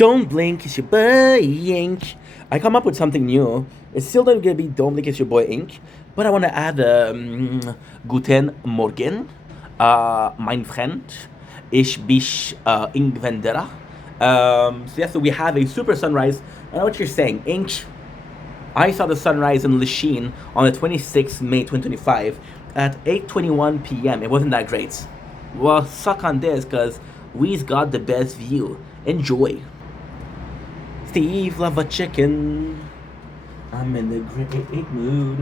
Don't blink, it's your boy Ink. I come up with something new. It's still not gonna be Don't blink, it's your boy Ink, but I want to add Guten Morgen, mein Freund, ich bin Ink Vendera. So yeah, so we have a super sunrise. I know what you're saying, Ink. I saw the sunrise in Lachine on the 26th May 2025 at 8:21 p.m. It wasn't that great. Well, suck on this, cause we's got the best view. Enjoy. Steve love a chicken. I'm in the great mood.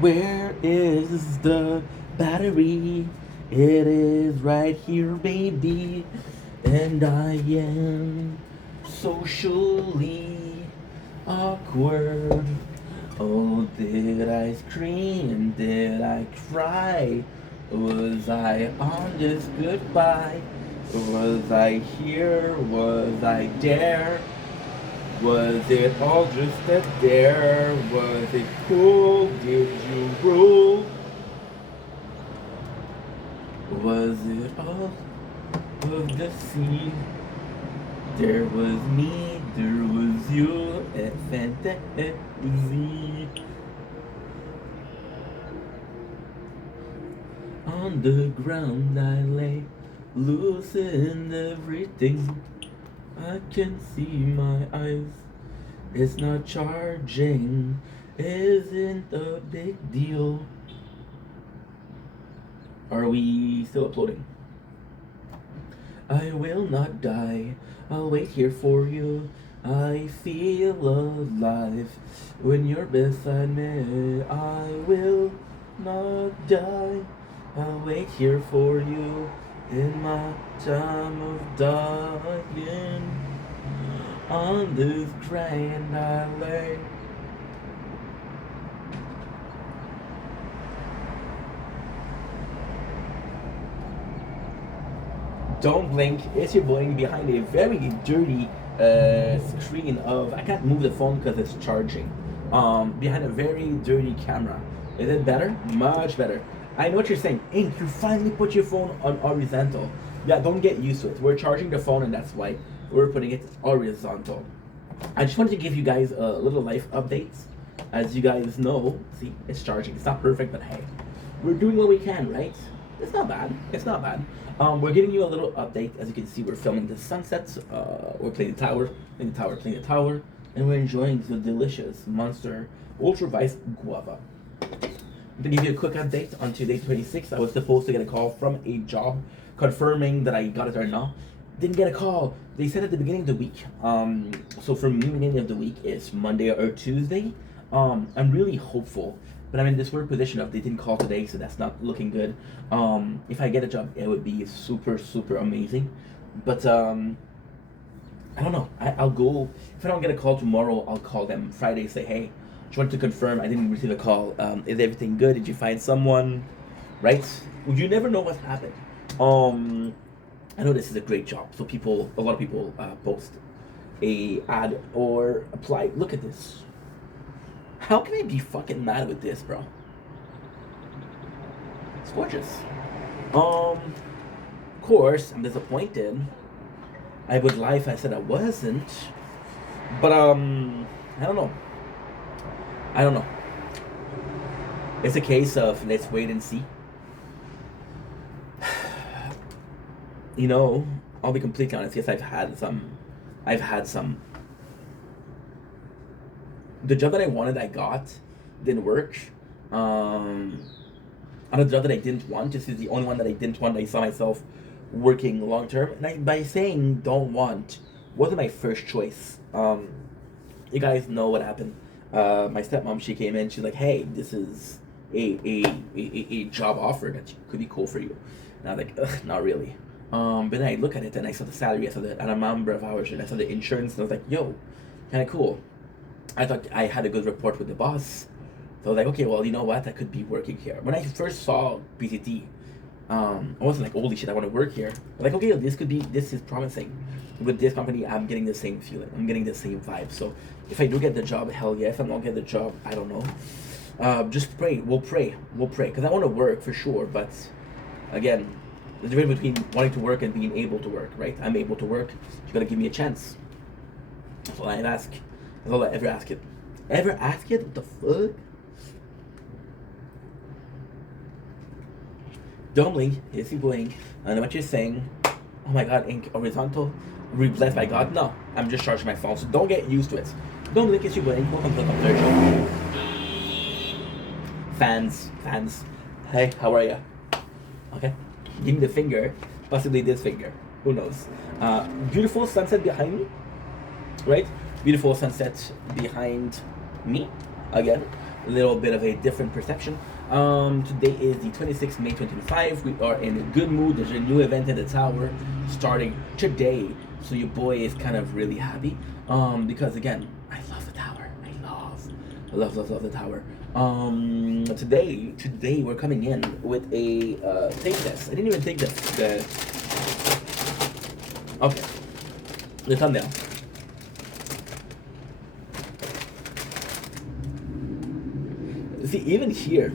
Where is the battery? It is right here, baby. And I am socially awkward. Oh, did I scream? Did I cry? Was I on this goodbye? Was I here? Was I there? Was it all just a dare? Was it cool? Did you rule? Was it all of the scene? There was me, there was you, and fantasy. On the ground I lay, losing everything. I can see my eyes, it's not charging, isn't a big deal. Are we still uploading? I will not die, I'll wait here for you. I feel alive when you're beside me. I will not die, I'll wait here for you. In my time of dying, on this grand I lay. Don't blink, it's your boy behind a very dirty screen of, I can't move the phone because it's charging. Behind a very dirty camera. Is it better? Much better. I know what you're saying. Ink, you finally put your phone on horizontal. Yeah, don't get used to it. We're charging the phone and that's why we're putting it horizontal. I just wanted to give you guys a little life update. As you guys know, see, it's charging. It's not perfect, but hey, we're doing what we can, right? It's not bad. It's not bad. We're giving you a little update. As you can see, we're filming the sunsets. We're playing the tower, playing the tower, and we're enjoying the delicious Monster Ultra Vice Guava. To give you a quick update on today 26th, I was supposed to get a call from a job confirming that I got it or not. Didn't get a call. They said at the beginning of the week. So for me, beginning of the week is Monday or Tuesday. I'm really hopeful, but I'm in this weird position of they didn't call today, so that's not looking good. If I get a job, it would be super, super amazing. But I don't know. I'll go. If I don't get a call tomorrow, I'll call them Friday. Say, hey, just wanted to confirm I didn't receive a call. Is everything good? Did you find someone? Right? You never know what happened. I know this is a great job, so a lot of people post a ad or apply. Look at this. How can I be fucking mad with this, bro? It's gorgeous. Of course, I'm disappointed. I would lie if I said I wasn't. But I don't know. I don't know. It's a case of let's wait and see. You know, I'll be completely honest. Yes, I've had some. The job that I wanted, I got, didn't work. Another job that I didn't want, this is the only one that I didn't want. I saw myself working long term, and by saying don't want, wasn't my first choice. You guys know what happened. My stepmom, she came in. She's like, "Hey, this is a job offer that could be cool for you." And I was like, "Ugh, not really." But then I look at it and I saw the salary, I saw the number of hours, and I saw the insurance, and I was like, "Yo, kind of cool." I thought I had a good rapport with the boss. So I was like, okay, well, you know what? I could be working here. When I first saw PCT, I wasn't like, holy shit, I want to work here. I'm like, okay, this is promising. With this company, I'm getting the same feeling. I'm getting the same vibe. So if I do get the job, hell yeah. If I don't get the job, I don't know. Just pray. We'll pray. Because I want to work for sure. But again, There's a difference between wanting to work and being able to work, right? I'm able to work. You gotta give me a chance. That's all I ask. That's all I ever ask it. Ever ask it? What the fuck? Don't blink. Yes, you blink. I know what you're saying. Oh my god, ink horizontal. Be blessed by God. No, I'm just charging my phone, so don't get used to it. Don't blink. Yes, you blink. Welcome to the third show. Fans. Hey, how are ya? Okay. Give me the finger. Possibly this finger. Who knows? Beautiful sunset behind me. Right? Beautiful sunset behind me. Again, a little bit of a different perception. Today is the 26th May 2025. We are in a good mood. There's a new event in the tower starting today. So your boy is kind of really happy. Because again, I love the tower. I love the tower. Today we're coming in with a taste test. I didn't even take the okay. The thumbnail. See, even here,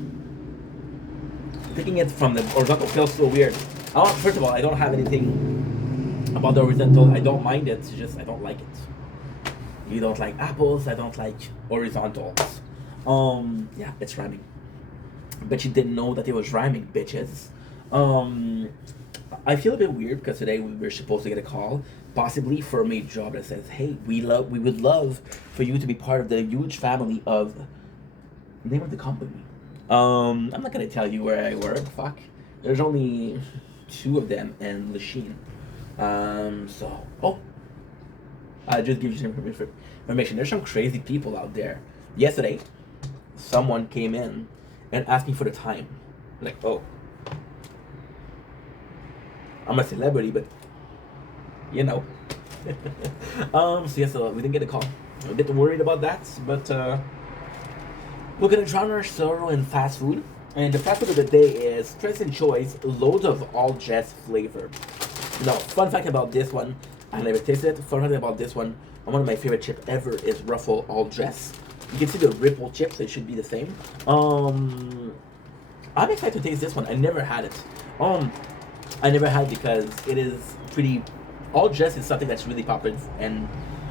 taking it from the horizontal feels so weird. First of all, I don't have anything about the horizontal. I don't mind it. It's just I don't like it. You don't like apples. I don't like horizontals. Yeah, it's rhyming. But you didn't know that it was rhyming, bitches. I feel a bit weird because today we were supposed to get a call, possibly from a job that says, "Hey, we would love for you to be part of the huge family of." Name of the company. I'm not gonna tell you where I work. Fuck. There's only 2 of them in Lachine. I just give you some information. There's some crazy people out there. Yesterday, someone came in and asked me for the time. Like, oh, I'm a celebrity, but you know. So we didn't get a call. I'm a bit worried about that, but we're gonna drown our sorrow in fast food. And the fast food of the day is President Choice, loads of all jazz flavor. Now, fun fact about this one, I never tasted it. Fun fact about this one of my favorite chips ever is Ruffle All Dress. You can see the Ripple chip, so it should be the same. I'm excited to taste this one. I never had it. I never had it because it is pretty. All Dress is something that's really popular in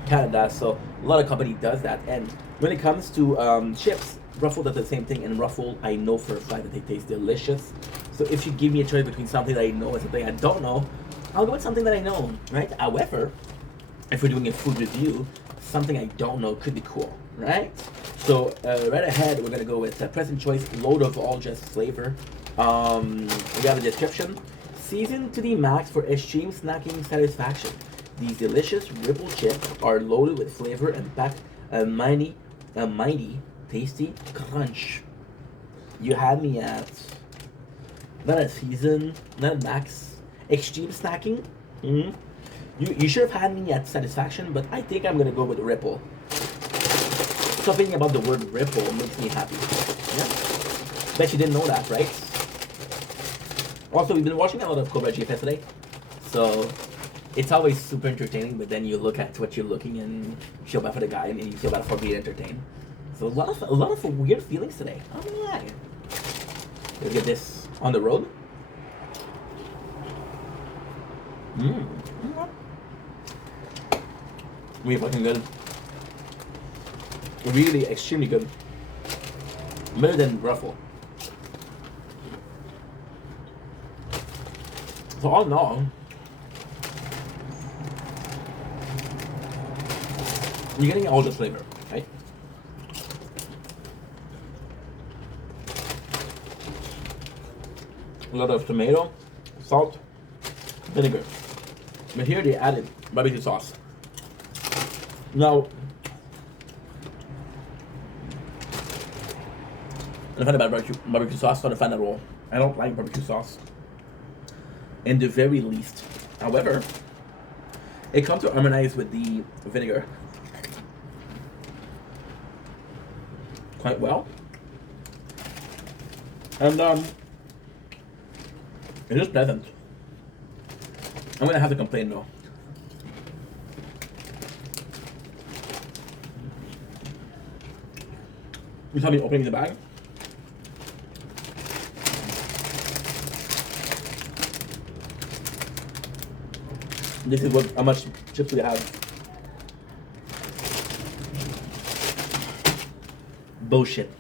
Canada, so a lot of company does that. And when it comes to chips, Ruffle does the same thing, and Ruffle, I know for a fact that they taste delicious. So if you give me a choice between something that I know and something I don't know, I'll go with something that I know, right? However, if we're doing a food review, something I don't know could be cool, right? So right ahead, we're gonna go with President Choice, load of all just flavor. We have a description. Seasoned to the max for extreme snacking satisfaction. These delicious Ripple chips are loaded with flavor and pack a mighty tasty crunch. You had me at not a season, not a max, extreme snacking. You should have had me at satisfaction, but I think I'm gonna go with Ripple. Something about the word Ripple makes me happy. Yeah. Bet you didn't know that, right? Also, we've been watching a lot of Cobra GFS today, so it's always super entertaining. But then you look at what you're looking and you feel bad for the guy, and you feel bad for being entertained. So a lot of weird feelings today. Oh yeah. Let's get this on the road. Really fucking good. Really extremely good. Better than Ruffle. So all in all, you're getting all the flavor, right? A lot of tomato, salt, vinegar. But here they added barbecue sauce. Now, I'm not a fan of barbecue sauce, not a fan at all. I don't like barbecue sauce. In the very least. However, it comes to harmonize with the vinegar quite well. And it is pleasant. I'm gonna have to complain though. You saw me opening the bag. This is how much chips we have. Bullshit.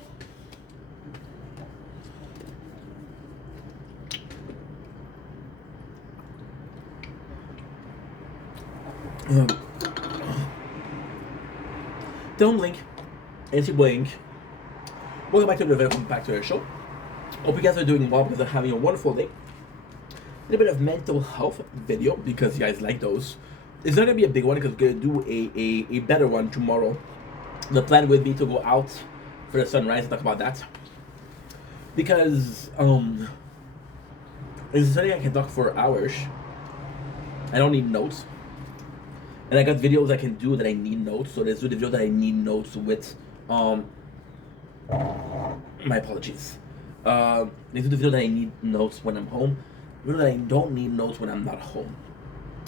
Don't blink. It's your blink. Welcome back to the Welcome back to our show. Hope you guys are doing well because I'm having a wonderful day. A little bit of mental health video because you guys like those. It's not gonna be a big one because we're gonna do a better one tomorrow. The plan would be to go out for the sunrise and talk about that. Because it's something I can talk for hours. I don't need notes. And I got videos I can do that I need notes. So let's do the video that I need notes with. My apologies. Let's do the video that I need notes when I'm home. The video that I don't need notes when I'm not home.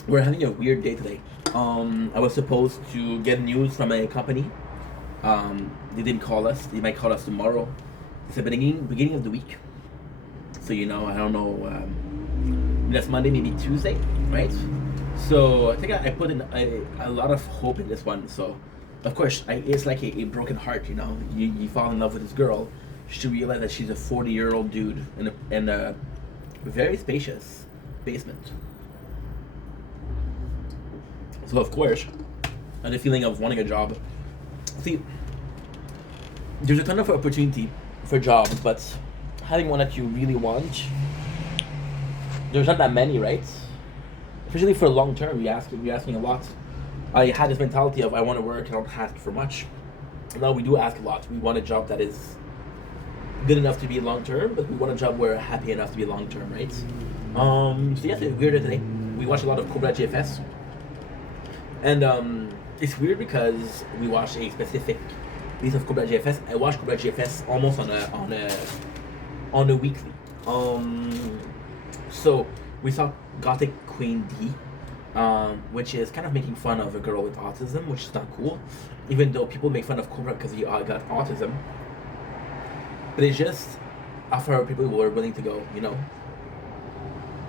We're having a weird day today. I was supposed to get news from a company. They didn't call us. They might call us tomorrow. It's the beginning of the week. So I don't know. That's Monday, maybe Tuesday, right? So I think I put in a lot of hope in this one. So of course it's like a broken heart. You fall in love with this girl. She realizes that she's a 40-year-old dude in a very spacious basement. So of course, and the feeling of wanting a job. See, there's a ton of opportunity for jobs, but having one that you really want, there's not that many, right? Especially for long term, you're asking a lot. I had this mentality of I want to work, I don't ask for much. Now we do ask a lot. We want a job that is good enough to be long term, but we want a job where we're happy enough to be long term, right? So yes, it's weird today. We watched a lot of Cobra GFS, and it's weird because we watched a specific piece of Cobra GFS. I watched Cobra GFS almost on a weekly. So we saw Gothic Queen D, which is kind of making fun of a girl with autism, which is not cool. Even though people make fun of Cobra because he got autism, but it's just after people who were willing to go, and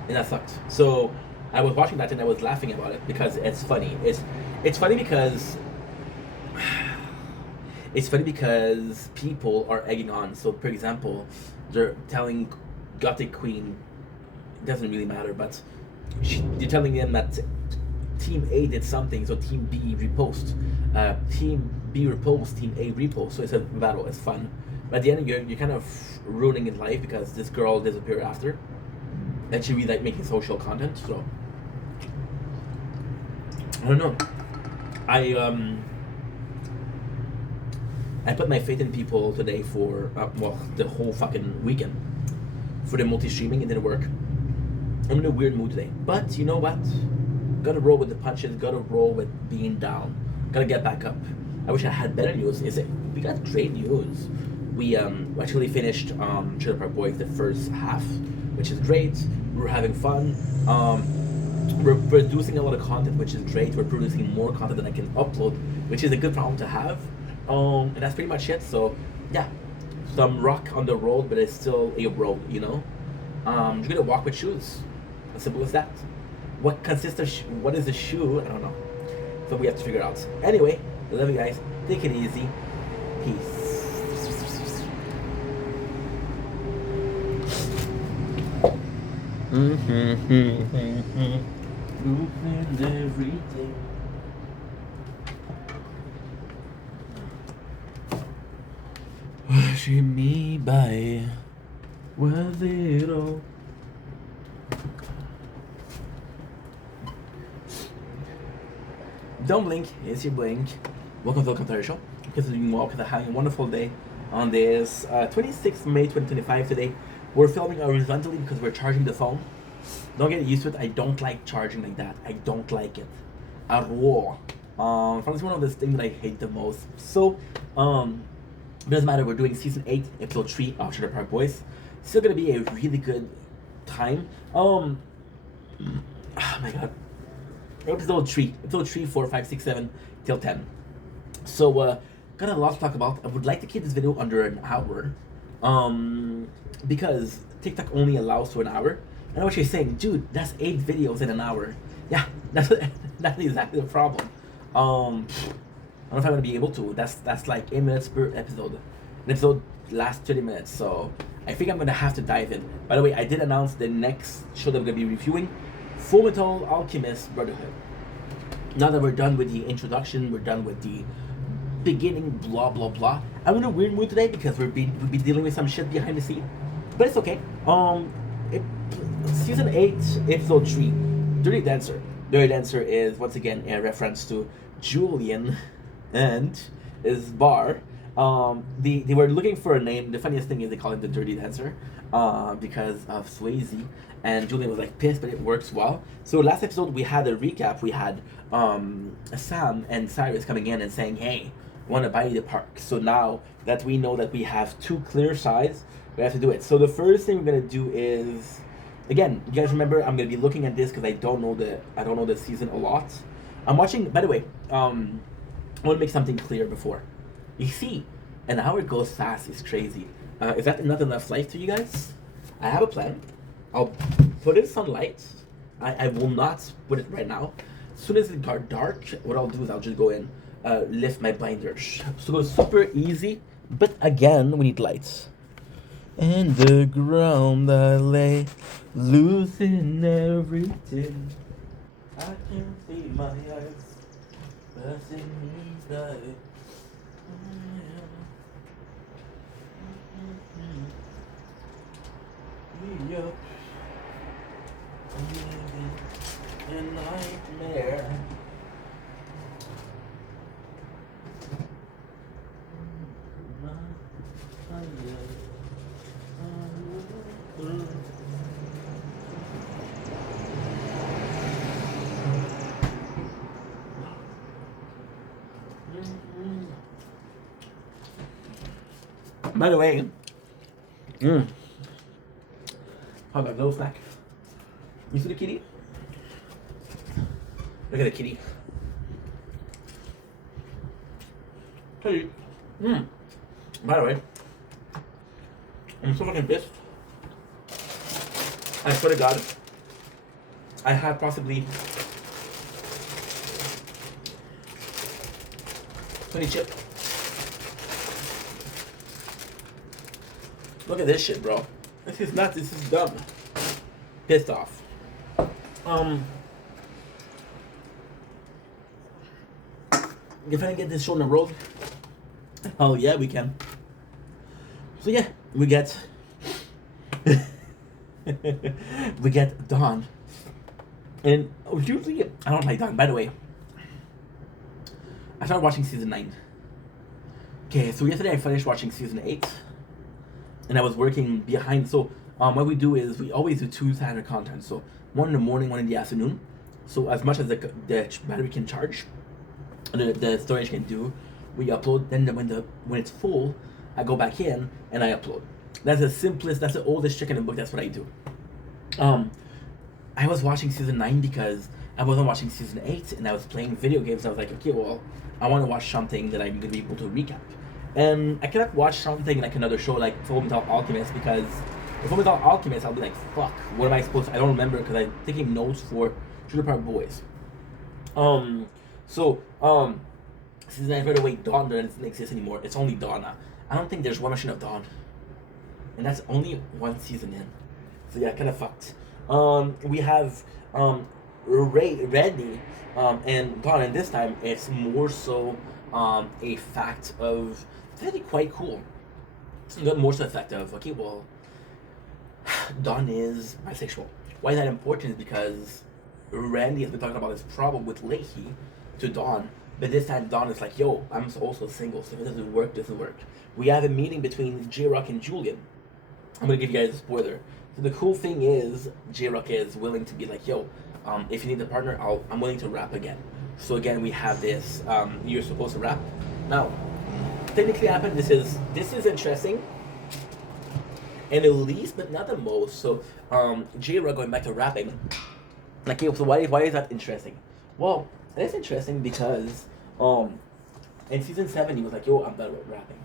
that sucked. So I was watching that and I was laughing about it because it's funny. It's funny because people are egging on. So for example, they're telling Gothic Queen, it doesn't really matter, but they're telling them that Team A did something, so Team B repost. Team B repost, Team A repost. So it's a battle, it's fun. But at the end, you're kind of ruining his life because this girl disappeared after. And she really making social content, so I don't know. I put my faith in people today for the whole fucking weekend for the multi-streaming. It didn't work. I'm in a weird mood today, but you know what? Gotta roll with the punches. Gotta roll with being down. Gotta get back up. I wish I had better news. We got great news. We actually finished Trailer Park Boys the first half, which is great. We're having fun. We're producing a lot of content, which is great. We're producing more content than I can upload, which is a good problem to have. And that's pretty much it. So yeah, some rock on the road, but it's still a road, You're gonna walk with shoes. As simple as that. What consists of what is a shoe? I don't know. So we have to figure it out. Anyway, I love you guys. Take it easy. Peace. And everything. Washing me by worth it all. Don't blink, it's your blink. Welcome to the show. Because you're doing well, because I'm having a wonderful day on this 26th May 2025 today. We're filming horizontally because we're charging the phone. Don't get used to it. I don't like charging like that. I don't like it at all. It's one of those things that I hate the most. So, it doesn't matter. We're doing season 8, episode 3 of Trailer Park Boys. Still gonna be a really good time. Oh my god. Episode 3, 4, 5, 6, 7 till 10. So, got a lot to talk about. I would like to keep this video under an hour. Because TikTok only allows for an hour. I know what you're saying, dude, that's 8 videos in an hour. Yeah, that's that's exactly the problem. I don't know if I'm gonna be able to. That's like 8 minutes per episode. An episode lasts 30 minutes, so I think I'm gonna have to dive in. By the way, I did announce the next show that I'm gonna be reviewing, Full Metal Alchemist Brotherhood. Now that we're done with the introduction, we're done with the beginning, blah blah blah. I'm in a weird mood today because we'll be dealing with some shit behind the scene, but it's okay. It, season 8, episode 3, Dirty Dancer. Dirty Dancer is once again a reference to Julian and his bar. They were looking for a name. The funniest thing is they call him the Dirty Dancer, because of Swayze. And Julian was like pissed, but it works well. So last episode we had a recap. We had Sam and Cyrus coming in and saying, "Hey, want to buy the park." So now that we know that we have two clear sides, we have to do it. So the first thing we're gonna do is, again, you guys remember I'm gonna be looking at this because I don't know the season a lot. I'm watching. By the way, I want to make something clear before. You see, an hour goes fast. It's crazy. Is that not enough life to you guys? I have a plan. I'll put in some light. I will not put it right now. As soon as it got dark, what I'll do is I'll just go in, lift my blinders. So it's super easy, but again, we need lights. And the ground I lay, losing everything. I can see my eyes, passing me by. Me up. A nightmare. By the way, how about no snack? You see the kitty? Look at the kitty. Hey. By the way, I'm so fucking pissed. I swear to God, I had possibly 20 chip. Look at this shit, bro. This is nuts. This is dumb. Pissed off. If I can get this show on the road, oh yeah, we can. So yeah, we get we get Dawn, and usually I don't like Dawn. By the way, I started watching season 9. Okay, so yesterday I finished watching season 8, and I was working behind. So what we do is we always do 2 standard content. So one in the morning, one in the afternoon. So as much as the battery can charge, the storage can do, we upload. Then when it's full, I go back in and I upload. That's the simplest. That's the oldest trick in the book. That's what I do. I was watching season 9 because I wasn't watching season 8, and I was playing video games. I was like, okay, well, I want to watch something that I'm gonna be able to recap, and I cannot watch something like another show like Full Metal Alchemist, because if Full Metal Alchemist, I'll be like, fuck, what am I supposed to? I don't remember because I'm taking notes for Trailer Park Boys. Season 9, by the way, Dawn doesn't exist anymore. It's only Dawn now. I don't think there's one machine of Dawn, and that's only one season in. So yeah, kind of fucked. We have Randy and Dawn, and this time it's more so a fact of, it's actually quite cool. Not more so a fact of, okay, well, Dawn is bisexual. Why is that important is because Randy has been talking about his problem with Leahy to Dawn, but this time Dawn is like, yo, I'm also single, so if it doesn't work, We have a meeting between J-Rock and Julian. I'm gonna give you guys a spoiler. So the cool thing is, J-Rock is willing to be like, yo, if you need a partner, I'm willing to rap again. So again, we have this, you're supposed to rap. Now, technically happened, this is interesting. And the least, but not the most. So, J-Rock going back to rapping. Like, so why is that interesting? Well, it's interesting because, in season 7, he was like, yo, I'm done with rapping.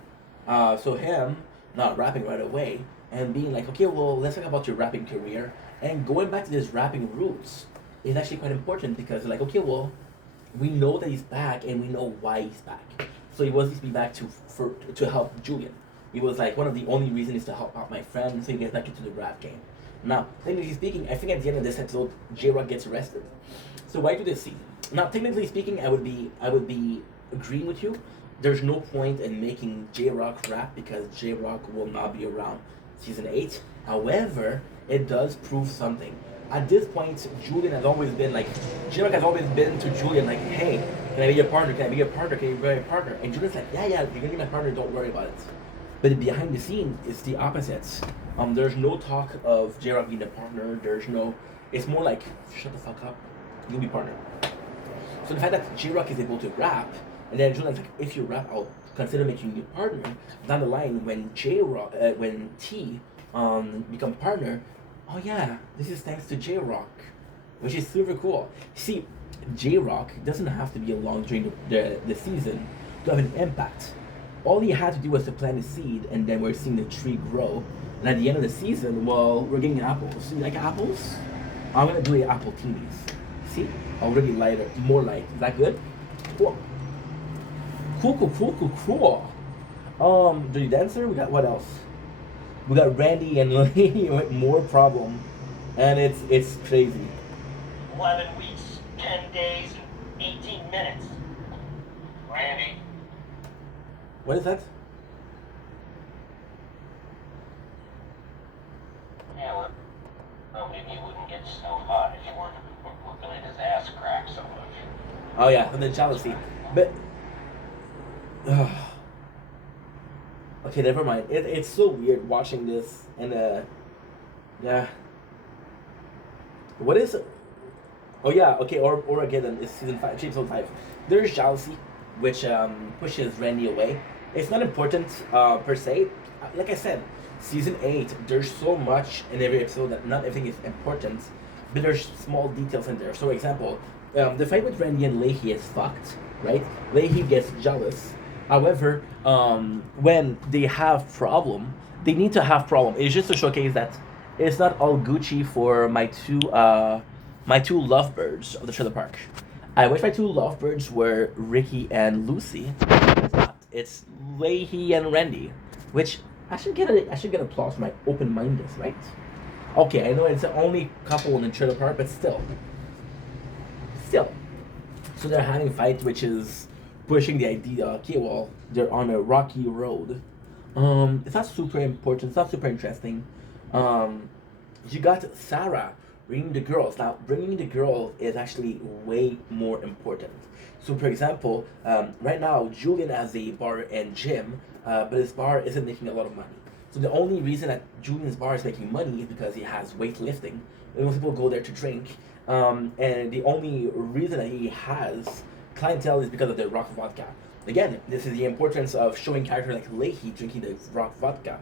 So him not rapping right away and being like, okay, well, let's talk about your rapping career and going back to his rapping roots. is actually quite important because they're like, okay, well, we know that he's back and we know why he's back. So he wasn't to be back to help Julian. He was like, one of the only reasons is to help out my friend so he gets back into the rap game. Now, technically speaking, I think at the end of this episode, J-Rock gets arrested. So why do this scene? Now, technically speaking, I would be agreeing with you. There's no point in making J-Rock rap because J-Rock will not be around season 8. However, it does prove something. At this point, Julian has always been like, J-Rock has always been to Julian like, hey, can I be your partner? Can I be your partner? Can you be my partner? And Julian's like, yeah, you're gonna be my partner, don't worry about it. But behind the scene, it's the opposite. There's no talk of J-Rock being a partner. There's no, it's more like, shut the fuck up, you'll be partner. So the fact that J-Rock is able to rap, and then Julian's like, if you rap, I'll consider making you partner. Down the line, when J-Rock, when T become partner, oh yeah, this is thanks to J-Rock, which is super cool. See, J-Rock doesn't have to be along during the season to have an impact. All he had to do was to plant a seed, and then we're seeing the tree grow. And at the end of the season, well, we're getting apples. You like apples? I'm gonna do a apple teenies. See? Already lighter, more light. Is that good? Cool. Cool. Dirty Dancer, we got what else? We got Randy and Lady with more problem. And it's crazy. 11 weeks, 10 days, and 18 minutes. Randy. What is that? Yeah, well, maybe you wouldn't get so hot if you weren't looking at his ass crack so much. Oh yeah, and the jealousy. But okay, never mind. It's so weird watching this and yeah. What is it? Oh yeah, okay, or again it's season 5, episode 5. There's jealousy, which pushes Randy away. It's not important per se. Like I said, season 8, there's so much in every episode that not everything is important, but there's small details in there. So, for example, the fight with Randy and Leahy is fucked, right? Leahy gets jealous. However, when they have problem, they need to have problem. It's just to showcase that it's not all Gucci for my two lovebirds of the trailer park. I wish my two lovebirds were Ricky and Lucy. It's not. It's Leahy and Randy, which I should get applause for my open mindedness, right? Okay, I know it's the only couple in the trailer park, but still. So they're having a fight, which is pushing the idea. Okay, well, they're on a rocky road. It's not super important. It's not super interesting. You got Sarah bringing the girls. Now, bringing the girls is actually way more important. So, for example, right now, Julian has a bar and gym, but his bar isn't making a lot of money. So the only reason that Julian's bar is making money is because he has weightlifting. And most people go there to drink. And the only reason that he has clientele is because of the rock vodka. Again, this is the importance of showing character like Leahy drinking the rock vodka.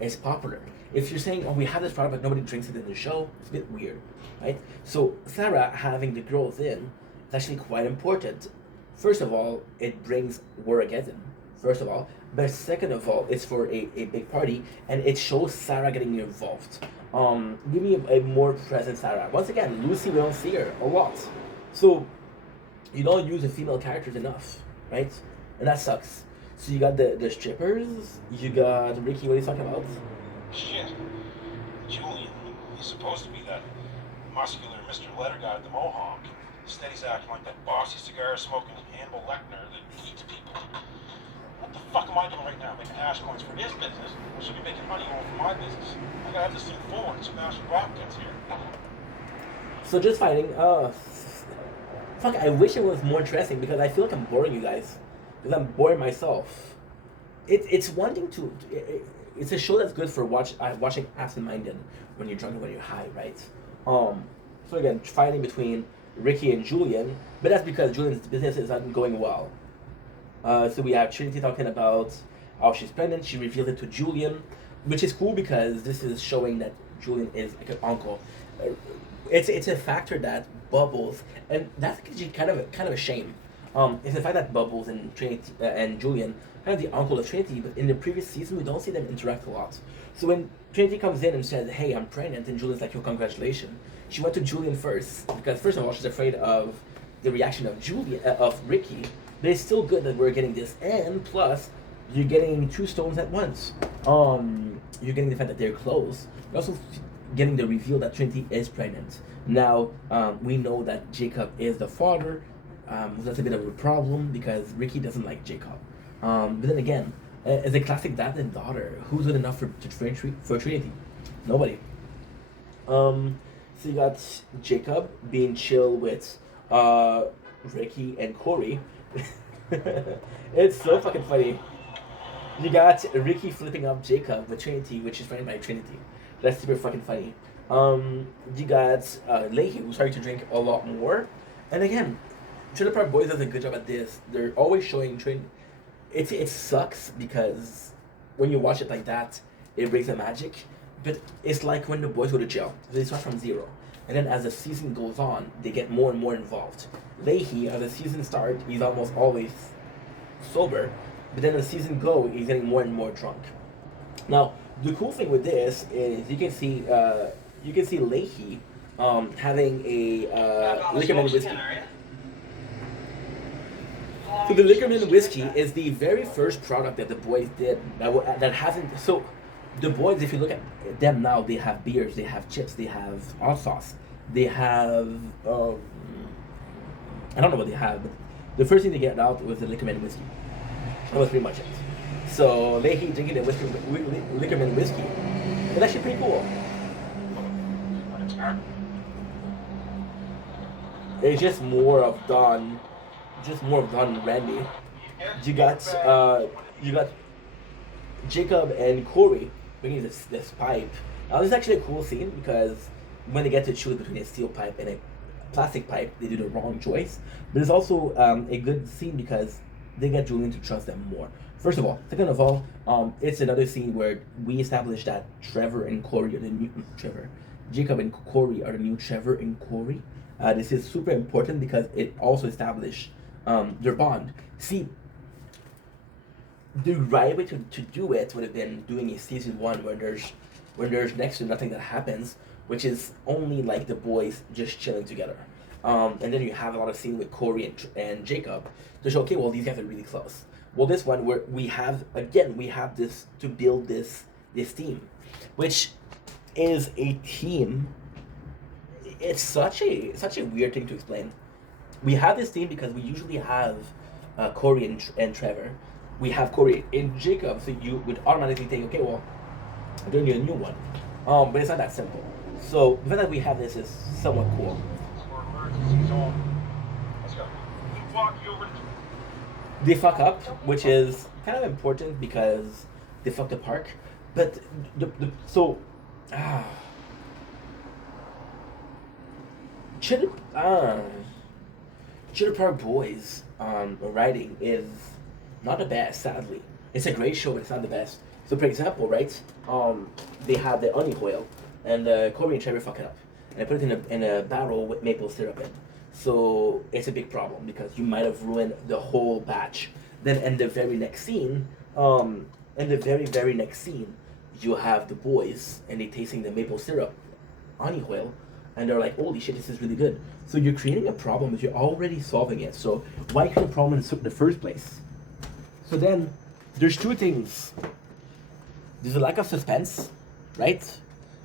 It's popular. If you're saying, oh, we have this product but nobody drinks it in the show, it's a bit weird, right? So Sarah having the girls in is actually quite important. First of all, it brings Waragathon, first of all. But second of all, it's for a big party, and it shows Sarah getting involved. Give me a more present Sarah. Once again, Lucy, we don't see her a lot. So you don't use the female characters enough, right? And that sucks. So you got the strippers, you got Ricky, what are you talking about? Shit. Julian, he's supposed to be that muscular Mr. Letter guy at the Mohawk. Instead, he's acting like that bossy cigar-smoking Hannibal Lecter that eats people. What the fuck am I doing right now? Making hash coins for his business? I should be making honey roll for my business. I gotta have this thing forward so Master Rock gets here. So just fighting, fuck, I wish it was more interesting because I feel like I'm boring you guys. Because I'm boring myself. It's one thing to... It's a show that's good for watching absent-minded when you're drunk and when you're high, right? So again, fighting between Ricky and Julian, but that's because Julian's business isn't going well. So we have Trinity talking about how she's pregnant. She revealed it to Julian, which is cool because this is showing that Julian is like an uncle. It's a factor that Bubbles, and that's actually kind of a shame. It's the fact that Bubbles and Trinity and Julian kind of the uncle of Trinity, but in the previous season we don't see them interact a lot. So when Trinity comes in and says, "Hey, I'm pregnant," and Julian's like, "Yo, congratulations," She went to Julian first because first of all she's afraid of the reaction of Ricky. But it's still good that we're getting this, and plus you're getting two stones at once. You're getting the fact that they're close. You're also getting the reveal that Trinity is pregnant. Now we know that Jacob is the father. That's a bit of a problem because Ricky doesn't like Jacob. But then again, as a classic dad and daughter, who's good enough for Trinity? Nobody. So you got Jacob being chill with Ricky and Corey. It's so fucking funny. You got Ricky flipping up Jacob with Trinity, which is framed by Trinity. That's super fucking funny. You got Leahy, who's starting to drink a lot more. And again, Trailer Park Boys does a good job at this. They're always showing It sucks because when you watch it like that, it breaks the magic. But it's like when the boys go to jail. They start from zero. And then as the season goes on, they get more and more involved. Leahy, as the season starts, he's almost always sober. But then as the season goes, he's getting more and more drunk. Now, the cool thing with this is you can see Leahy having a Liquorman whiskey. So the Liquorman whiskey is the very first product that the boys did that hasn't. So the boys, if you look at them now, they have beers, they have chips, they have hot sauce, they have I don't know what they have, but the first thing they get out was the Liquorman whiskey. That was pretty much it. So Leahy drinking the Liquorman whiskey, it's actually pretty cool. It's just more of Don and Randy. You got Jacob and Corey bringing this pipe. Now this is actually a cool scene because when they get to choose between a steel pipe and a plastic pipe, they do the wrong choice. But it's also a good scene because they get Julian to trust them more. First of all. Second of all, it's another scene where we establish that Jacob and Corey are the new Trevor and Corey. This is super important because it also established their bond. See, the right way to do it would have been doing a season 1 where there's next to nothing that happens, which is only like the boys just chilling together. And then you have a lot of scenes with Corey and Jacob to show, okay, well, these guys are really close. Well, this one where we have this to build this team, which is a team. It's such a weird thing to explain. We have this team because we usually have Corey and Trevor. We have Corey and Jacob, so you would automatically think, okay, well, I'm doing a new one. But it's not that simple. So the fact that we have this is somewhat cool. They fuck up, which is kind of important because they fuck the park. But Trailer Park Boys writing is not the best, sadly. It's a great show, but it's not the best. So, for example, right, they have the honey whale, and Corey and Trevor fuck it up, and they put it in a barrel with maple syrup in. So it's a big problem because you might have ruined the whole batch. Then in the very next scene, you have the boys and they tasting the maple syrup honey whale, and they're like, holy shit, this is really good. So you're creating a problem, but you're already solving it. So why create a problem in the first place? So then there's two things. There's a lack of suspense, right?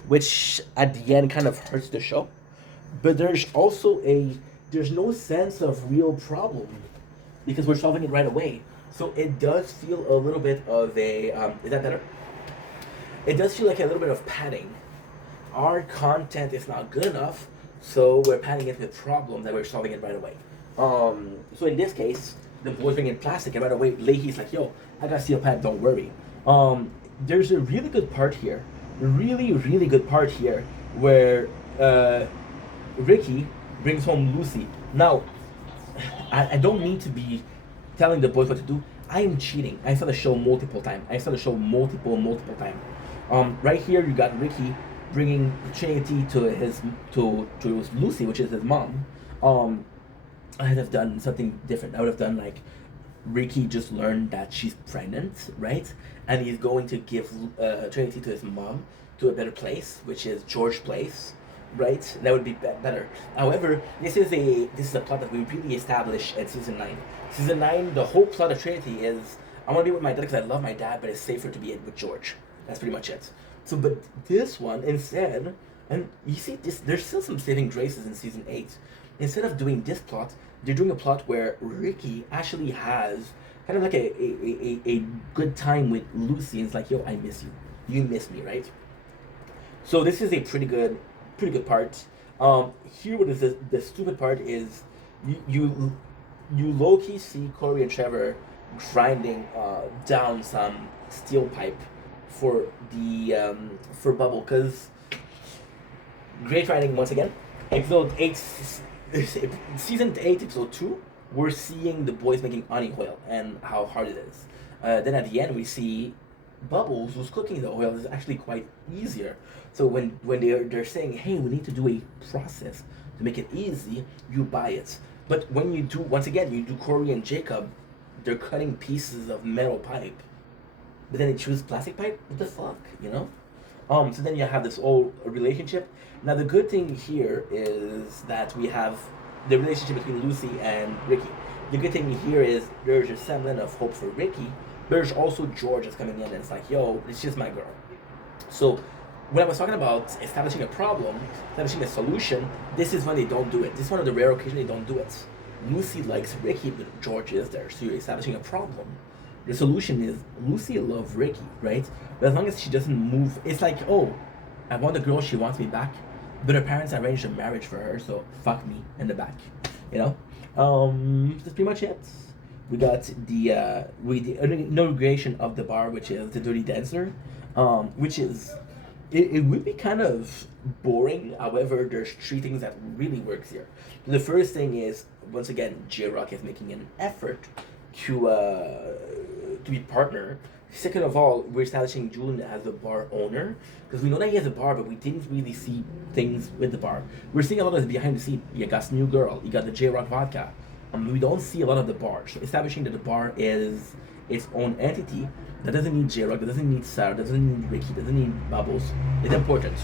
Which at the end kind of hurts the show. But there's also there's no sense of real problem because we're solving it right away. So it does feel a little bit of a, is that better? It does feel like a little bit of padding. Our content is not good enough, so we're padding it with problem that we're solving it right away. So in this case, the boys bring in plastic, and right away, Leahy's like, yo, I got steel pipe, don't worry. There's a really good part here, really good part here, where Ricky brings home Lucy. Now, I don't need to be telling the boys what to do. I am cheating. I saw the show multiple times. Multiple times. Right here, you got Ricky bringing Trinity to Lucy, which is his mom. I would have done something different. I would have done like Ricky just learned that she's pregnant, right? And he's going to give Trinity to his mom to a better place, which is George Place. right? That would be better. However, this is a plot that we really established at season 9. Season 9, the whole plot of Trinity is I want to be with my dad because I love my dad, but it's safer to be with George. That's pretty much it. So, but this one instead, and you see this, there's still some saving graces in season 8. Instead of doing this plot, they're doing a plot where Ricky actually has kind of like a good time with Lucy, and it's like, yo, I miss you. You miss me, right? So this is a pretty good part. Here, what is the stupid part is you low key see Corey and Trevor grinding down some steel pipe for the for Bubble, because great writing once again. Episode 8, season 8, episode 2, we're seeing the boys making onion oil and how hard it is. Then at the end, we see Bubbles, who's cooking the oil, is actually quite easier. So when they're saying, hey, we need to do a process to make it easy, you buy it. But when you do, once again, you do Corey and Jacob, they're cutting pieces of metal pipe, but then they choose plastic pipe. What the fuck, you know? So then you have this old relationship. Now the good thing here is that we have the relationship between Lucy and Ricky. The good thing here is there's a semblance of hope for Ricky. There's also George that's coming in and it's like, yo, it's just my girl. So when I was talking about establishing a problem, establishing a solution, this is when they don't do it. This is one of the rare occasions they don't do it. Lucy likes Ricky, but George is there. So you're establishing a problem. The solution is Lucy loves Ricky, right? But as long as she doesn't move, it's like, oh, I want the girl, she wants me back. But her parents arranged a marriage for her, so fuck me in the back. You know? That's pretty much it. We got the inauguration of the bar, which is the Dirty Dancer, which is it would be kind of boring. However, there's three things that really works here. The first thing is, once again, J-Rock is making an effort to be partner. Second of all, we're establishing Julian as the bar owner, because we know that he has a bar, but we didn't really see things with the bar. We're seeing a lot of this behind the scene. You got New Girl, you got the J-Rock vodka. We don't see a lot of the bar. So establishing that the bar is its own entity, that doesn't need J-Rock, that doesn't need Sarah, that doesn't need Ricky, that doesn't need Bubbles. It's important.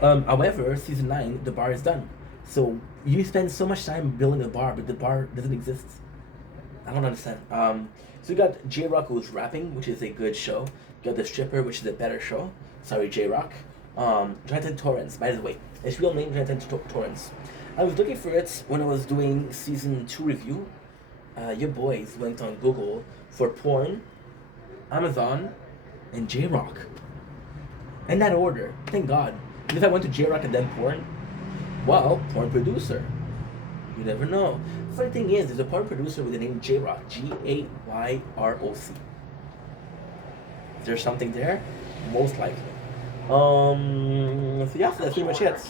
However, season 9, the bar is done. So you spend so much time building a bar, but the bar doesn't exist. I don't understand. So you got J-Rock, who's rapping, which is a good show. You got The Stripper, which is a better show. Sorry, J-Rock. Jonathan Torrance, by the way. His real name, Jonathan Torrance. I was looking for it when I was doing season 2 review. Your boys went on Google for porn, Amazon, and J-Rock. In that order. Thank God. And if I went to J-Rock and then porn, well, porn producer. You never know. The funny thing is, there's a porn producer with the name J-Rock. G-A-Y-R-O-C. Is there something there? Most likely. So yeah, so that's pretty much it.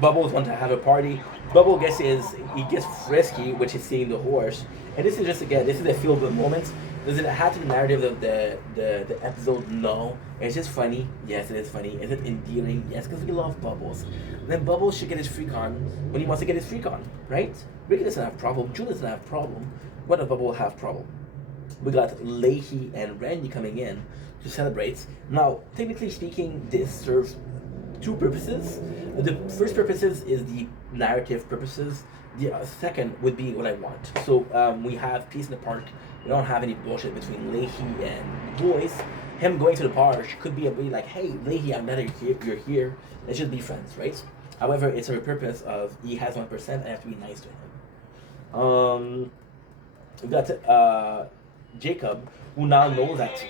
Bubbles want to have a party. Bubble gets frisky, which is seeing the horse. And this is just, again, this is a feel-good moment. Does it add to the narrative of the episode? No. It's just funny. Yes, it is funny. Is it endearing? Yes, because we love Bubbles. And then Bubbles should get his freak on when he wants to get his freak on, right? Ricky doesn't have problem. Julie doesn't have problem. What does Bubble have problem? We got Leahy and Randy coming in to celebrate. Now, technically speaking, this serves two purposes. The first purposes is the narrative purposes. The second would be what I want. So we have peace in the park. We don't have any bullshit between Leahy and the boys. Him going to the bar could be a way like, hey, Leahy, I'm glad you're here. Let's just be friends, right? However, it's a purpose of he has 1%. I have to be nice to him. We got Jacob, who now knows that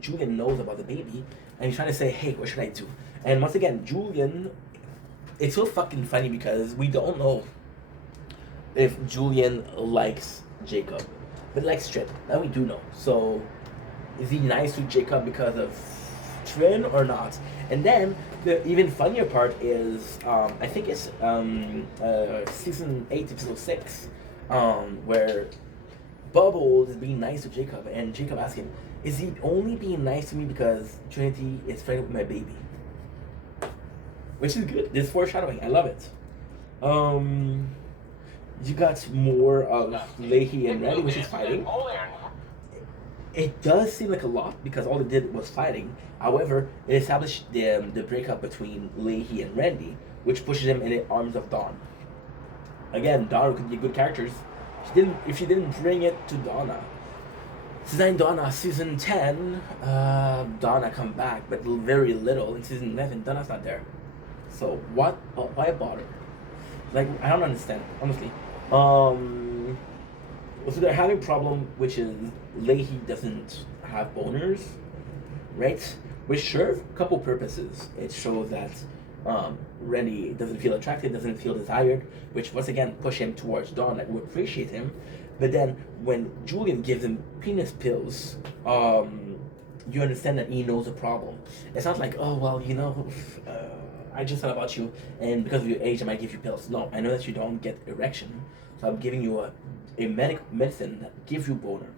Julian knows about the baby, and he's trying to say, hey, what should I do? And once again, Julian, it's so fucking funny because we don't know if Julian likes Jacob, but likes Trin. That we do know. So, is he nice to Jacob because of Trin or not? And then the even funnier part is, I think it's season 8, episode 6, where Bubbles is being nice to Jacob, and Jacob asks him, is he only being nice to me because Trinity is pregnant with my baby? Which is good. This foreshadowing. I love it. You got more of Leahy and Randy, which is fighting. It does seem like a lot because all they did was fighting. However, it established the breakup between Leahy and Randy, which pushes him in the arms of Dawn. Again, Donna could be good characters. If she didn't bring it to Donna. Season Donna, season 10, Donna come back, but very little. In season 11, Donna's not there. So what? Why bother? Like, I don't understand, honestly. So they're having a problem, which is Leahy doesn't have boners, right? Which serve a couple purposes. It shows that Rennie doesn't feel attracted, doesn't feel desired, which once again push him towards Dawn, like, we appreciate him. But then when Julian gives him penis pills, you understand that he knows the problem. It's not like, oh, well, I just thought about you, and because of your age, I might give you pills. No, I know that you don't get erection, so I'm giving you a medicine that gives you boner.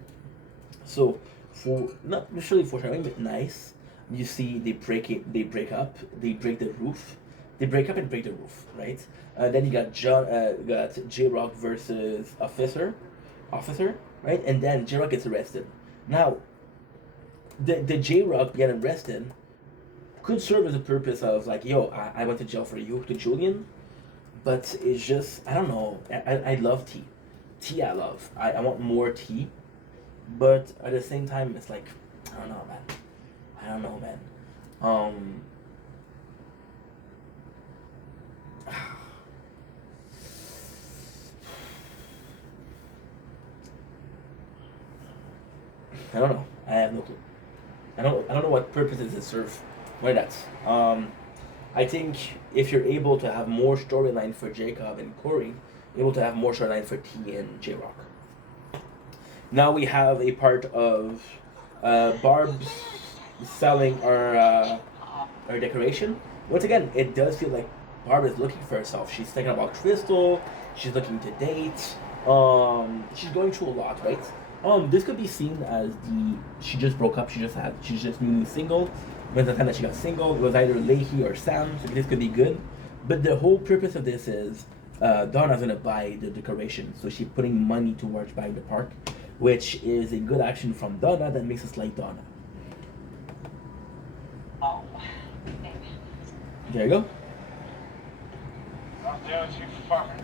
So, for not necessarily foreshadowing, but nice, you see they break up, they break the roof, they break up and break the roof, right? Then you got J-Rock versus officer, right? And then J-Rock gets arrested. Now, the J-Rock getting arrested could serve as a purpose of like, yo, I went to jail for you to Julian, but it's just, I don't know. I love T. T I love. I want more T, but at the same time, it's like, I don't know, man. I don't know, man. I don't know. I have no clue. I don't know what purposes it serve. Why that? I think if you're able to have more storyline for Jacob and Corey, you're able to have more storyline for T and J-Rock. Now we have a part of Barb selling our decoration. Once again, it does feel like Barb is looking for herself. She's thinking about Crystal. She's looking to date. She's going through a lot, right? This could be seen as she just broke up. She's just newly single. When the time that she got single, it was either Leahy or Sam. So this could be good. But the whole purpose of this is Donna's gonna buy the decoration, so she's putting money towards buying the park, which is a good action from Donna that makes us like Donna. Oh, There you go.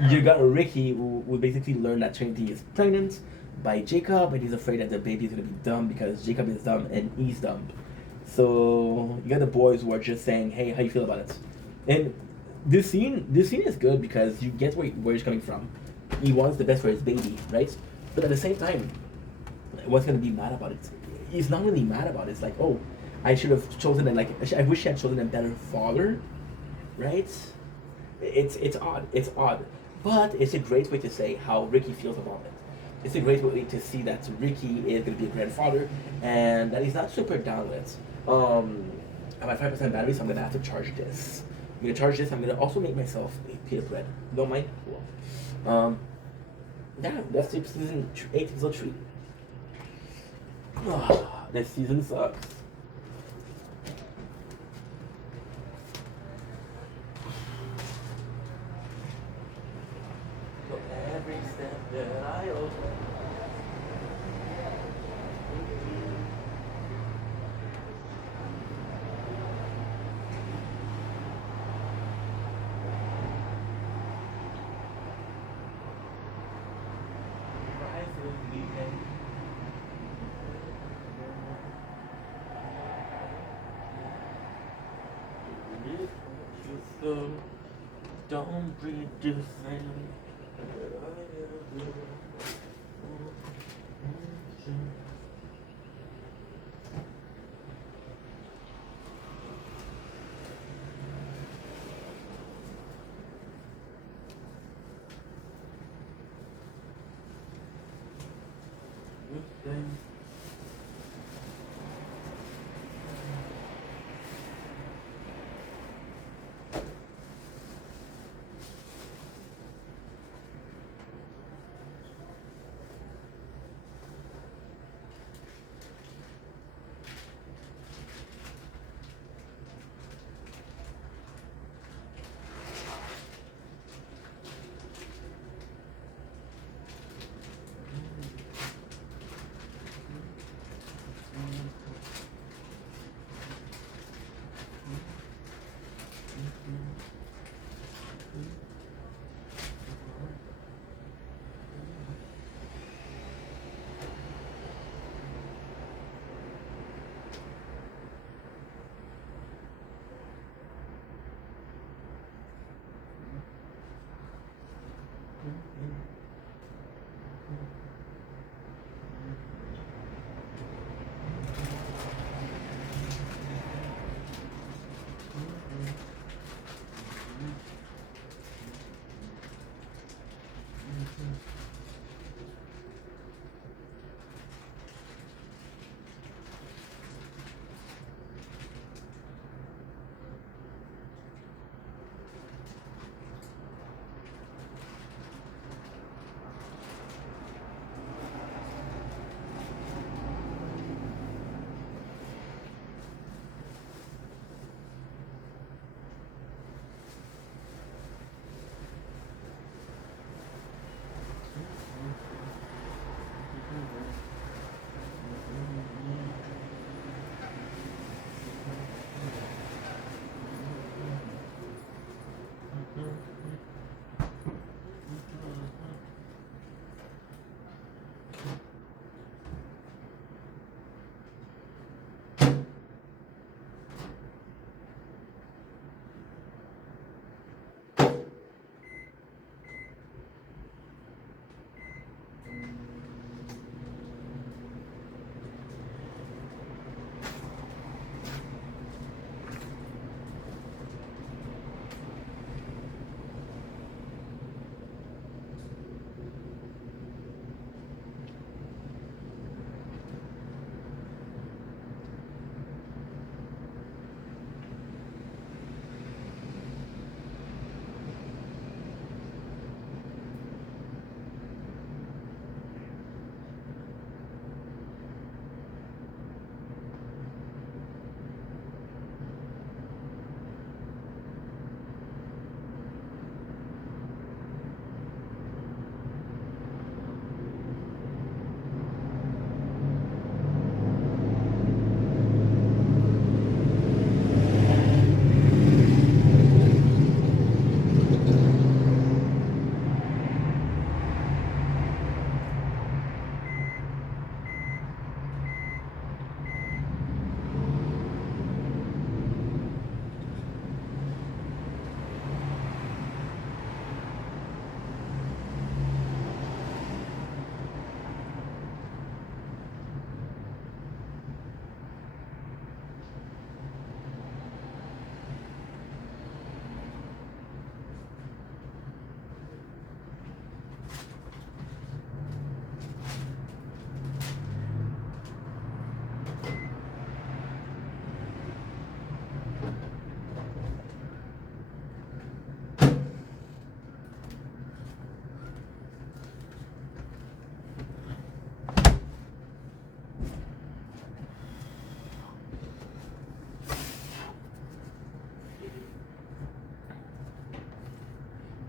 You got Ricky, who basically learned that Trinity is pregnant by Jacob, and he's afraid that the baby is gonna be dumb because Jacob is dumb and he's dumb. So you got the boys who are just saying, "Hey, how you feel about it?" And this scene is good because you get where he's coming from. He wants the best for his baby, right? But at the same time, what's gonna be mad about it? He's not really mad about it. It's like, oh, I should have chosen I wish I had chosen a better father, right? It's odd, but it's a great way to say how Ricky feels about it. It's a great way to see that Ricky is going to be a grandfather and that he's not super down with. I'm at 5% battery, so I'm going to have to charge this. I'm going to charge this. I'm going to also make myself a pita bread. Don't mind? Cool. Yeah, that's season 8 episode 3. This season sucks. So every step that I open. Don't breathe the same.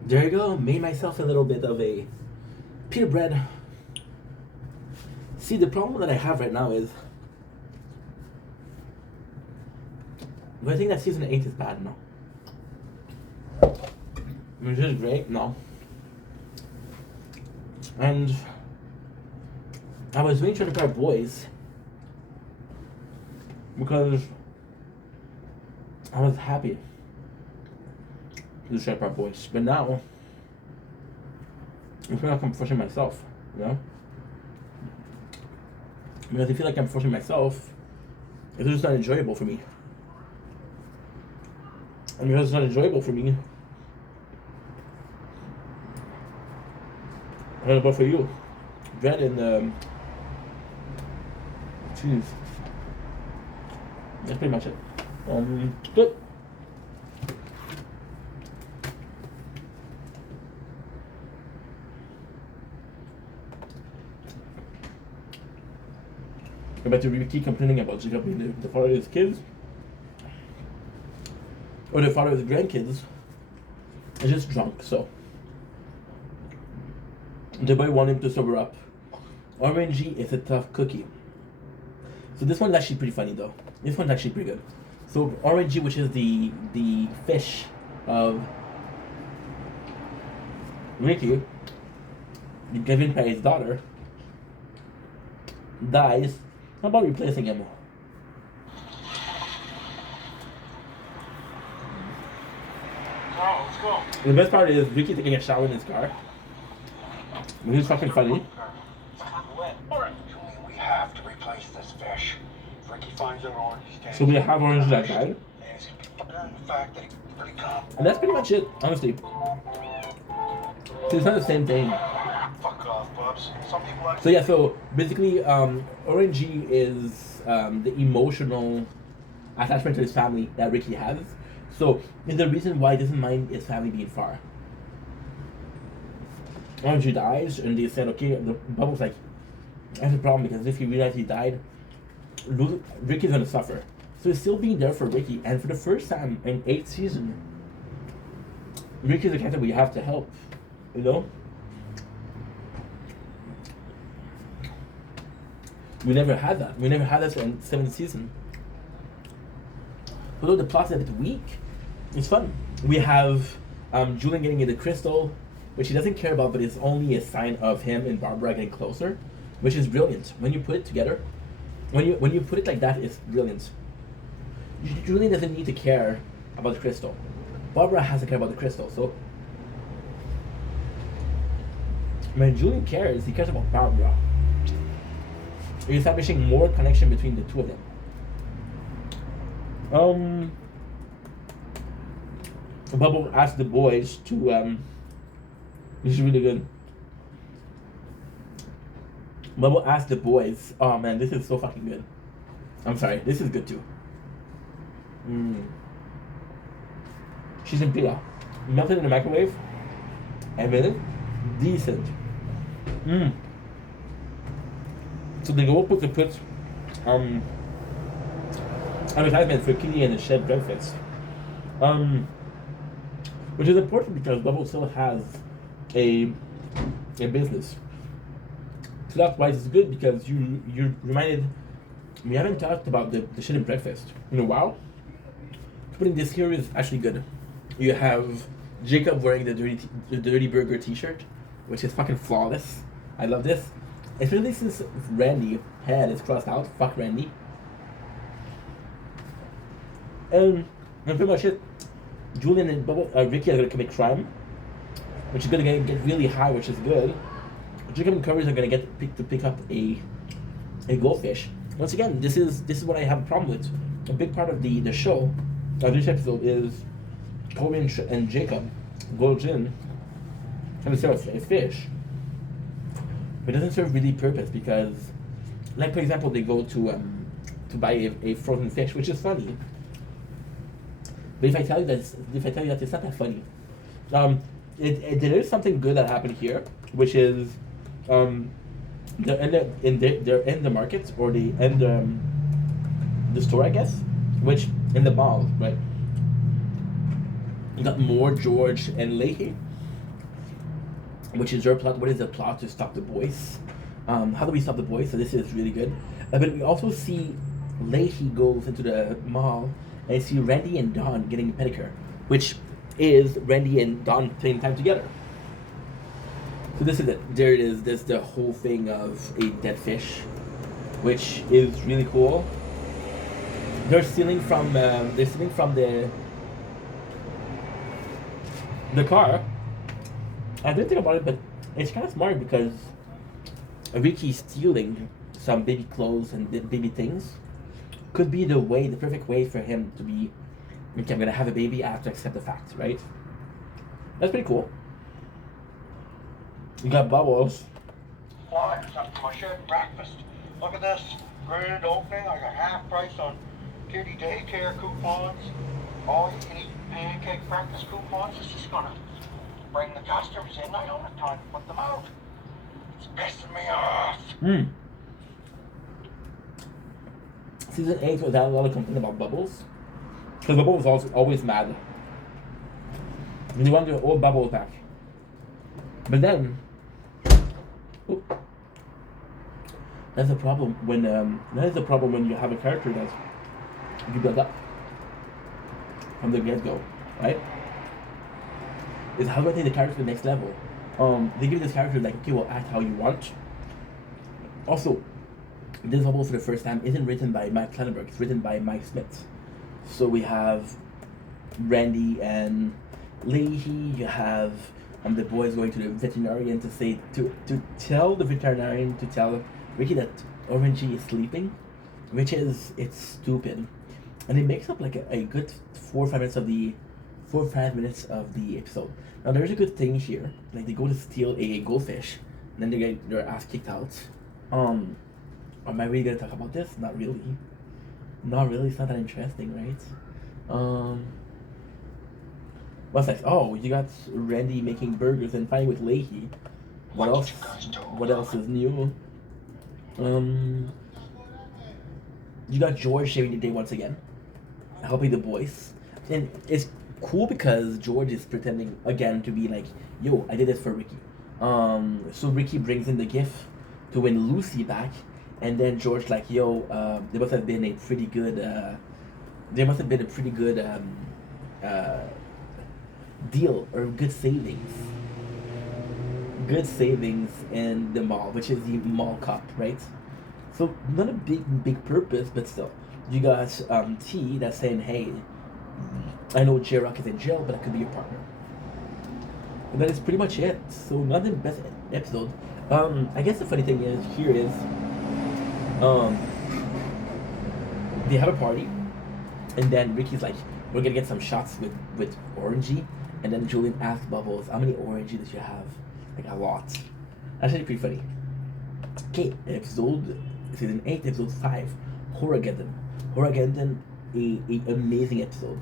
there you go. Made myself a little bit of a pita bread. See, the problem that I have right now is, do I think that season 8 is bad? No. Which is great? No. And I was really trying to prepare boys because I was happy to try to prepare boys, but now I feel like I'm forcing myself, you know? Because I feel like I'm forcing myself, it's just not enjoyable for me. And because it's not enjoyable for me, I don't know about for you. Bread and cheese. That's pretty much it. Good. About to Ricky complaining about Jacob being the father of his kids, or the father of his grandkids, is just drunk. So the boy wanted him to sober up. Orangey is a tough cookie. So this one's actually pretty funny though. This one's actually pretty good. So Orangey, which is the fish of Ricky, given by his daughter, dies. How about replacing him? Let's go. The best part is Ricky taking a shower in his car. He's fucking funny. Alright, Julian, we have to replace this fish. If Ricky finds out Orange is So we have Orange that died. and he's gonna be fucking on the fact that he's pretty calm. And that's pretty much it, honestly. So it's not the same thing. Fuck off, Bubs. Some people like. So yeah, so basically, Orangey is the emotional attachment to his family that Ricky has. So it's the reason why he doesn't mind his family being far. Orangey dies, and they said, okay, the Bubble's like, that's a problem because if you realize he died, Ricky's gonna suffer. So he's still being there for Ricky, and for the first time in 8th season, Ricky's the character we have to help, you know? We never had that. We never had that in 7th season. Although the plot's a bit weak, it's fun. We have Julian getting into Crystal, which he doesn't care about, but it's only a sign of him and Barbara getting closer, which is brilliant. When you put it together, when you put it like that, it's brilliant. Julian doesn't need to care about the crystal. Barbara has to care about the crystal. So when Julian cares, he cares about Barbara. You're establishing more connection between the two of them. Bubble asked the boys to this is really good. Bubble asked the boys, oh man, this is so fucking good. I'm sorry, this is good too. She's in pita. Melted in the microwave. And made it decent. So they go up with the put advertisement for Kitty and the Shed breakfast. Which is important because Bubble still has a business. So that's why it's good because you reminded we haven't talked about the Shed and breakfast in a while. Putting this here is actually good. You have Jacob wearing the Dirty Burger t-shirt, which is fucking flawless. I love this. Especially since Randy head is crossed out. Fuck Randy. And pretty much it. Julian and Ricky are gonna commit crime, which is gonna get really high, which is good. Jacob and Curry are gonna pick up a goldfish. Once again, this is what I have a problem with. A big part of the show, of this episode, is Corey and Jacob goes in and they serve a fish. But it doesn't serve really purpose because, like for example, they go to buy a frozen fish, which is funny. But if I tell you that it's not that funny, there is something good that happened here, which is they're in the market or the store, I guess, which in the mall, right? You got more George and Leahy, which is your plot. What is the plot to stop the boys? How do we stop the boys? So this is really good. But we also see Leahy goes into the mall and see Randy and Don getting a pedicure, which is Randy and Don spending time together. So this is it. There it is. There's the whole thing of a dead fish, which is really cool. They're stealing from the car. I didn't think about it, but it's kind of smart because Ricky's stealing some baby clothes and baby things. Could be the perfect way for him to be. Okay, I'm gonna have a baby. I have to accept the fact, right? That's pretty cool. You got Bubbles. Flying something for my shed breakfast. Look at this grand opening. I got half price on kitty daycare coupons. All you can eat pancake breakfast coupons. It's just gonna bring the customers in. I don't have time to put them out. It's pissing me off. Season 8 was a lot of complaint about Bubbles. Because Bubbles was always mad. And they wanted the old Bubbles back. But then, that's the problem when you have a character that you build up from the get-go, right? Is how do I take the character to the next level? They give this character like, okay, well, act how you want. Also, this Bubbles for the first time isn't written by Matt Clanenberg, it's written by Mike Smith. So we have Randy and Leahy, you have the boys going to the veterinarian to tell the veterinarian to tell Ricky that Orangey is sleeping, which is, it's stupid. And it makes up like a good 4 or 5 minutes of the episode. Now there's a good thing here, like they go to steal a goldfish, and then they get their ass kicked out. Am I really gonna talk about this? Not really. It's not that interesting, right? What's next? Oh, you got Randy making burgers and fighting with Leahy. What else? What else is new? You got George saving the day once again, helping the boys, and it's cool because George is pretending again to be like, "Yo, I did this for Ricky." So Ricky brings in the gift to win Lucy back, and then George like, "Yo, there must have been a pretty good, deal or good savings in the mall, which is the mall cup, right?" So not a big purpose, but still, you got T that's saying, "Hey, I know J-Rock is in jail, but I could be your partner." And that is pretty much it. So not the best episode. I guess the funny thing is they have a party, and then Ricky's like, "We're gonna get some shots with Orangey," and then Julian asks Bubbles, "How many Orangey does you have?" Like, a lot. That's actually pretty funny. Okay, season 8, episode 5, Horrorgeddon. Horrorgeddon, a amazing episode.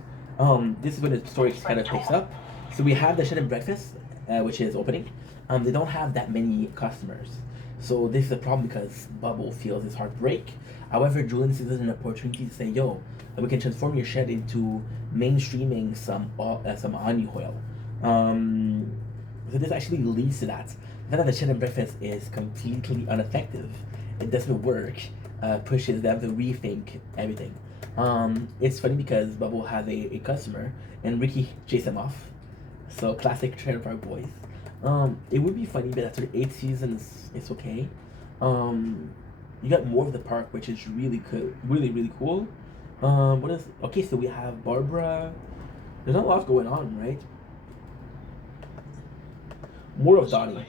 This is when the story kind of picks up. So we have the Shed and Breakfast, which is opening. They don't have that many customers. So this is a problem because Bubble feels his heart break. However, Julian sees it as an opportunity to say, "Yo, we can transform your shed into mainstreaming some honey oil." So this actually leads to that. The fact that the Shed and Breakfast is completely ineffective, it doesn't work, pushes them to rethink everything. It's funny because Bubble has a customer and Ricky chases him off. So classic Trailer Park Boys. It would be funny, but after 8 seasons, it's okay. You got more of the park, which is really cool, really cool. What is okay? So we have Barbara. There's not a lot going on, right? More of Donnie.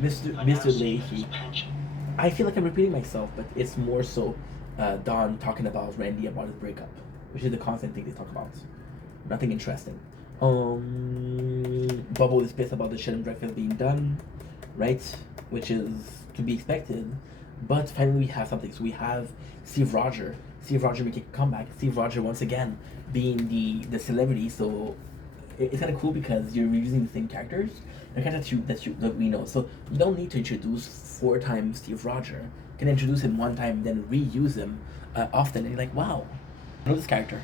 Mr. Leahy. I feel like I'm repeating myself, but it's more so Don talking about Randy about his breakup, which is the constant thing they talk about. Nothing interesting. Bubble is pissed about the Shed and Breakfast being done, right? Which is to be expected. But finally we have something. So we have Steve Roger. Steve Roger making a comeback. Steve Roger once again being the celebrity. So it's kind of cool because you're reusing the same characters, the characters that we know. So you don't need to introduce 4 times Steve Roger. You can introduce him one time, then reuse him often, and you're like, wow, I know this character.